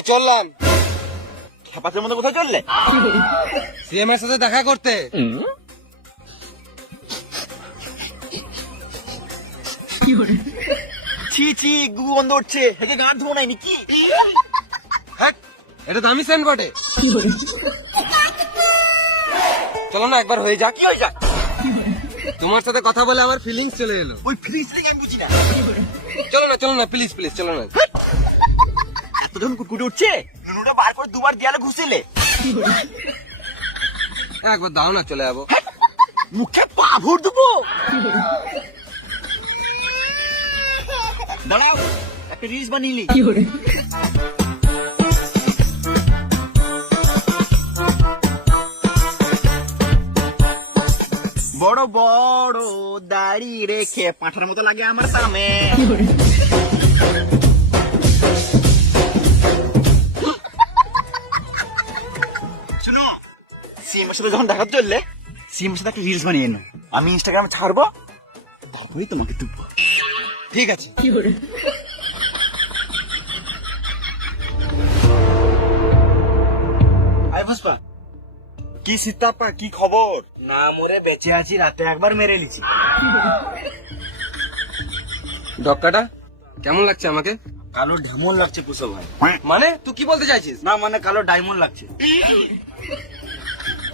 আমি চললাম খেপাতের মতো কোথায় চললে? সিএম এর সাথে দেখা করতে। ছি ছি, গু গন্ধ উঠছে, হেগে গান ধুবো নাই নাকি? হ্যাঁ, এটা দামি সেন্ট বটে। চলো না একবার হয়ে যাক। কি হয়ে যাক? তোমার সাথে কথা বলে আমার ফিলিংস চলে এলো। ওই ফ্রিজ থেকে আমি বুঝি না। চলো না প্লিজ প্লিজ চলো না। এতক্ষণ কুটকুটে উঠছে, নুনুটা বার করে দুবার দেয়ালে ঘুষেলে। একবার দাও না, চলে যাবো। মুখে পা ভর দেবো। দাঁড়াও, একটা রিলস বানিয়ে বড় বড় দাড়ি রেখে পাঁঠার মতো লাগে আমার সামনে। শুনো, সিএমের সাথে যখন দেখা চললে, সিএমের সাথে একটা রিলস বানিয়ে নাও। আমি ইনস্টাগ্রামে ছাড়বো, তারপরেই তোমাকে তুলবো। ঠিক আছে। আয় পুষ্পা, কি সীতাপ্পা, কি খবর? না মরে বেঁচে আছি, রাতে একবার মেরে নিছি। ডক্কাটা কেমন লাগছে আমাকে? কালো ঢেমন লাগছে পুষ্পা ভাই। মানে তুই কি বলতে চাইছিস? না মানে কালো ডায়মন্ড লাগছে।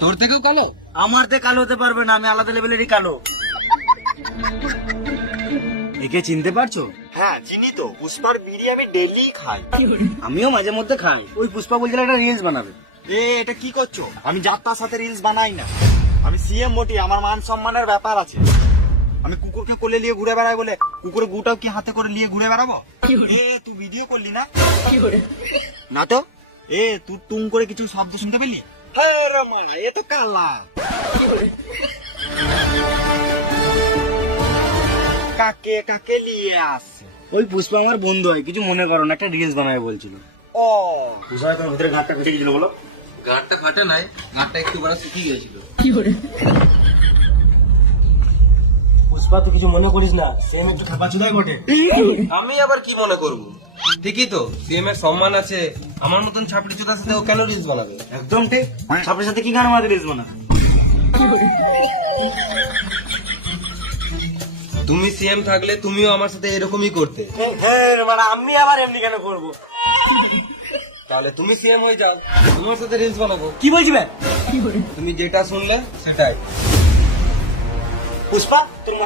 তোর থেকেও কালো? আমার তে কালো হতে পারবে না, আমি আলাদা লেভেলেরই কালো। একে চিনতে পারছো? হ্যাঁ চিনি তো, পুষ্পার বিড়ি আমি ডেইলি খাই। আমিও মাঝে মধ্যে খাই। ওই পুষ্পা বলছিল একটা রিলস বানাবে। এটা কি করছো? আমি যাত্রার সাথে রিলস বানাই না। আমি সিএম মোটি, আমার মান সম্মানের ব্যাপার আছে। আমি কুকুরকে কোলে নিয়ে ঘুরে বেড়াই বলে কুকুরের গুটাও কি হাতে করে নিয়ে ঘুরে বেড়াবো? তুই ভিডিও করলি না? না তো। তুই টুং করে কিছু শব্দ শুনতে পেলি? হ্যাঁ রে মা, এ তো কালা। কাকে কাকে নিয়ে আসছে? ওই পুষ্পা আমার বন্ধু হয়, কিছু মনে করো না, একটা রিলস বানাবে বলছিল। ও পুষ্পা তোমার ভিতরে গাঁটটা কেটে গেছিল বলো? গাঁটটা ফাটে নাই, গাঁটটা একটু বড় শুকিয়ে গেছিল। পুষ্পা তুই কিছু মনে করিস না, সেম একটু খাপা চুদাই বটে। আমি আবার কি মনে করব? ঠিকই তো, সিএম এর সম্মান আছে। আমার মতন ছাপড়ি চোদার সাথে ও কেন রিলস বানাবে? একদম ঠিক। সাপের সাথে কি গান মাঝে রিলস বানাবে? তুমি সিএম থাকলে তুমিও আমার সাথে এরকমই করতে। হ্যাঁ মানে আমি আবার এমনি কেন করবো? তাহলে তুমি সিএম হয়ে যাও, তোমার সাথে রিলস বানাবো। কি বলছি ভাই? তুমি যেটা শুনলে সেটাই। পুষ্পা তোর